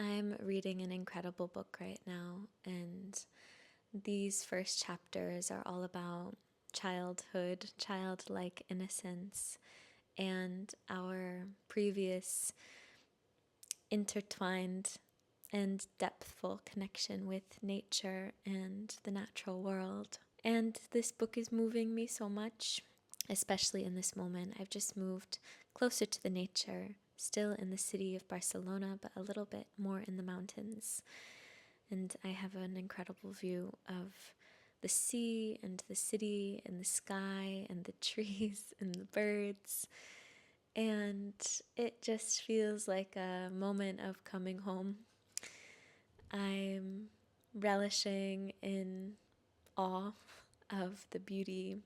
I'm reading an incredible book right now, and these first chapters are all about childhood, childlike innocence, and our previous intertwined and depthful connection with nature and the natural world. And this book is moving me so much, especially in this moment. I've just moved closer to the nature, still in the city of Barcelona, but a little bit more in the mountains. And I have an incredible view of the sea and the city and the sky and the trees and the birds. And it just feels like a moment of coming home. I'm relishing in awe of the beauty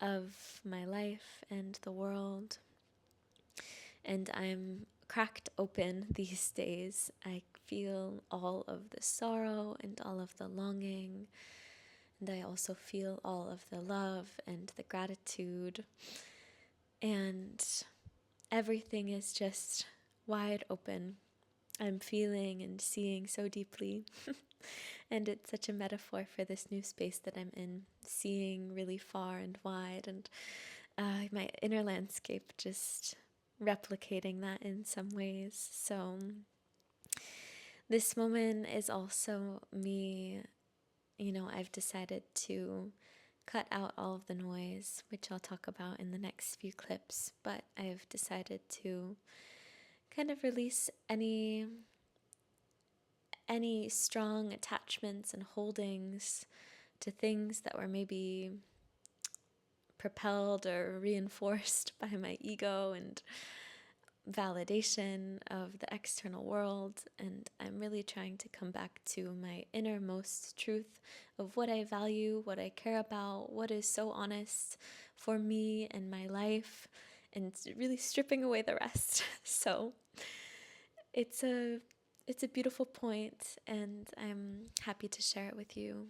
of my life and the world. And I'm cracked open these days. I feel all of the sorrow and all of the longing. And I also feel all of the love and the gratitude. And everything is just wide open. I'm feeling and seeing so deeply. And it's such a metaphor for this new space that I'm in, seeing really far and wide, and my inner landscape just replicating that in some ways. So this moment is also me, I've decided to cut out all of the noise, which I'll talk about in the next few clips, but I've decided to kind of release any strong attachments and holdings to things that were maybe propelled or reinforced by my ego and validation of the external world. And I'm really trying to come back to my innermost truth of what I value, what I care about, what is so honest for me and my life, and really stripping away the rest. So it's a beautiful point, and I'm happy to share it with you.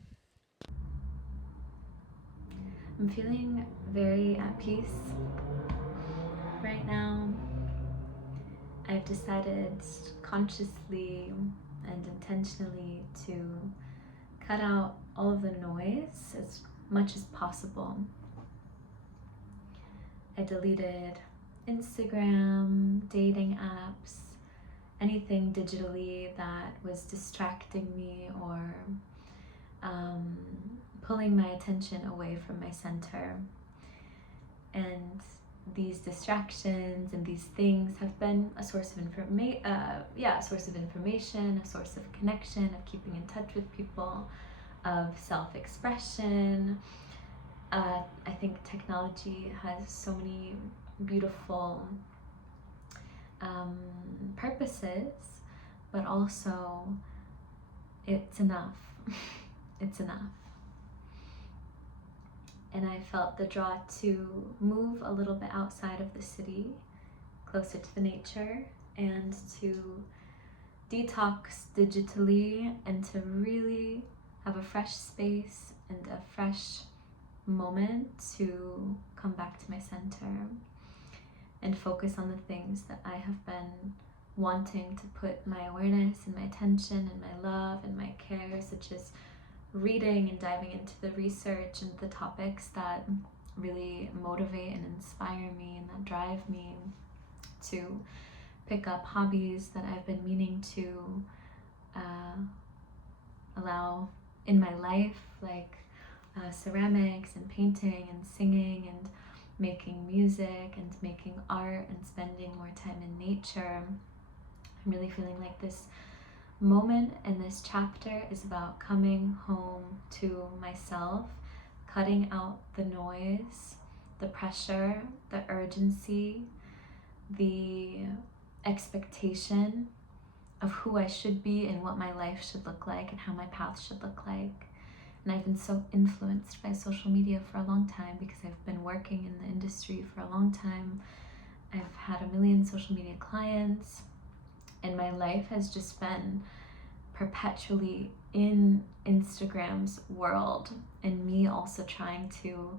I'm feeling very at peace right now. I've decided consciously and intentionally to cut out all of the noise as much as possible. I deleted Instagram, dating apps, anything digitally that was distracting me or pulling my attention away from my center. And these distractions and these things have been a source of information, a source of connection, of keeping in touch with people, of self-expression. I think technology has so many beautiful purposes, but also it's enough. It's enough. And I felt the draw to move a little bit outside of the city, closer to the nature, and to detox digitally and to really have a fresh space and a fresh moment to come back to my center and focus on the things that I have been wanting to put my awareness and my attention and my love and my care, such as reading and diving into the research and the topics that really motivate and inspire me and that drive me to pick up hobbies that I've been meaning to allow in my life, like ceramics and painting and singing and making music and making art and spending more time in nature. I'm really feeling like this moment in this chapter is about coming home to myself, cutting out the noise, the pressure, the urgency, the expectation of who I should be and what my life should look like and how my path should look like. And I've been so influenced by social media for a long time because I've been working in the industry for a long time. I've had a million social media clients, and my life has just been perpetually in Instagram's world, and me also trying to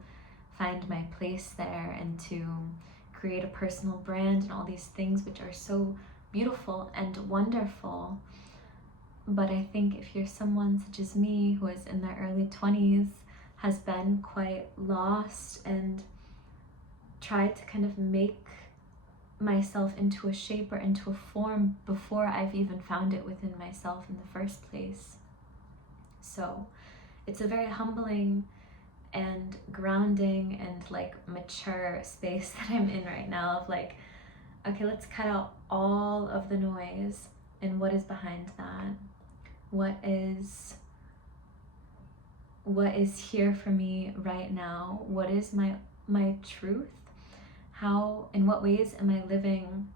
find my place there and to create a personal brand and all these things which are so beautiful and wonderful. But I think if you're someone such as me who is in their early 20s, has been quite lost and tried to kind of make myself into a shape or into a form before I've even found it within myself in the first place. So it's a very humbling and grounding and like mature space that I'm in right now of like, okay, let's cut out all of the noise and what is behind that. What is here for me right now? What is my truth? How, in what ways am I living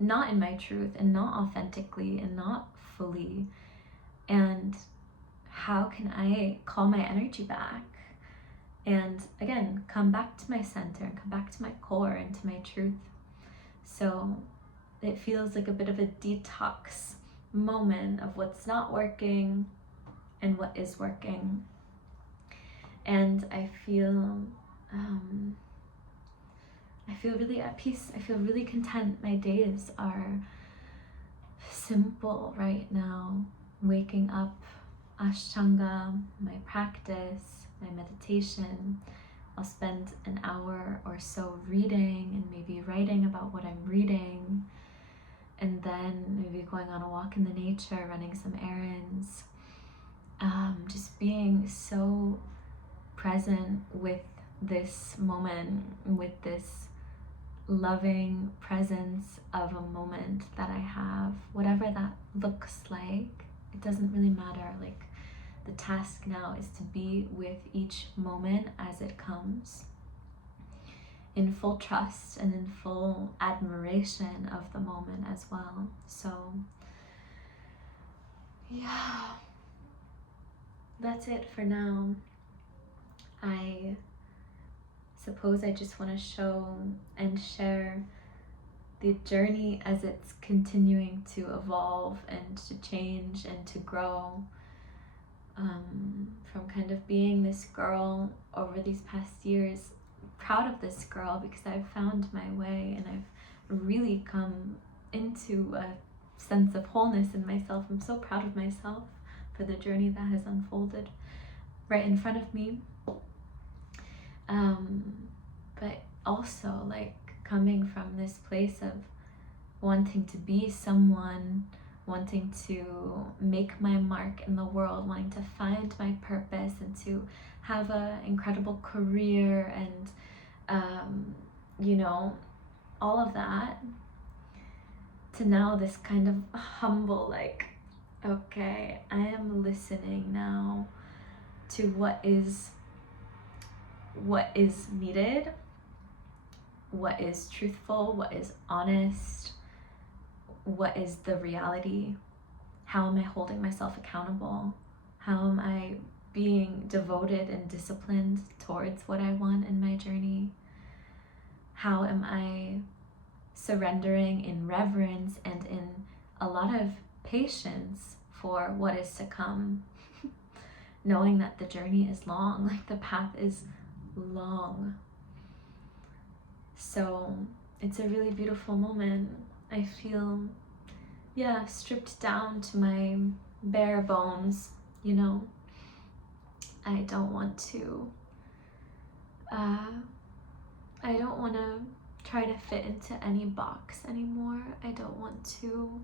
not in my truth and not authentically and not fully? And how can I call my energy back? And again, come back to my center and come back to my core and to my truth. So it feels like a bit of a detox moment of what's not working and what is working. And I feel really at peace. I feel really content. My days are simple right now. Waking up, Ashtanga, my practice, my meditation. I'll spend an hour or so reading and maybe writing about what I'm reading. And then maybe going on a walk in the nature, running some errands. Just being so present with this moment, with this loving presence of a moment that I have, whatever that looks like. It doesn't really matter. Like, the task now is to be with each moment as it comes, in full trust and in full admiration of the moment as well. So yeah, that's it for now. I suppose I just want to show and share the journey as it's continuing to evolve and to change and to grow, from kind of being this girl over these past years, proud of this girl because I've found my way and I've really come into a sense of wholeness in myself. I'm so proud of myself for the journey that has unfolded right in front of me. But also like coming from this place of wanting to be someone, wanting to make my mark in the world, wanting to find my purpose and to have an incredible career and all of that, to now this kind of humble, like, okay, I am listening now to what is needed, what is truthful, what is honest, what is the reality. How am I holding myself accountable? How am I being devoted and disciplined towards what I want in my journey? How am I surrendering in reverence and in a lot of patience for what is to come? Knowing that the journey is long, like the path is long. So it's a really beautiful moment. I feel, stripped down to my bare bones, I don't want to try to fit into any box anymore. I don't want to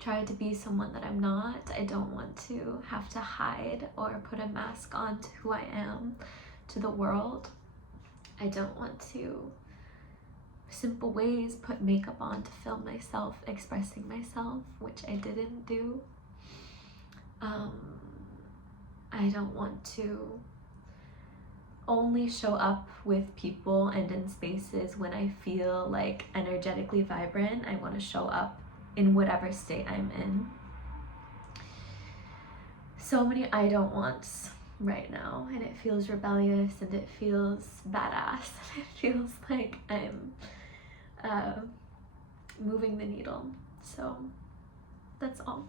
try to be someone that I'm not. I don't want to have to hide or put a mask on to who I am to the world. I don't want to, simple ways, put makeup on to film myself expressing myself, which I didn't do. I don't want to only show up with people and in spaces when I feel like energetically vibrant. I want to show up in whatever state I'm in. So many I don't wants right now, and it feels rebellious and it feels badass. It feels like I'm moving the needle. So that's all.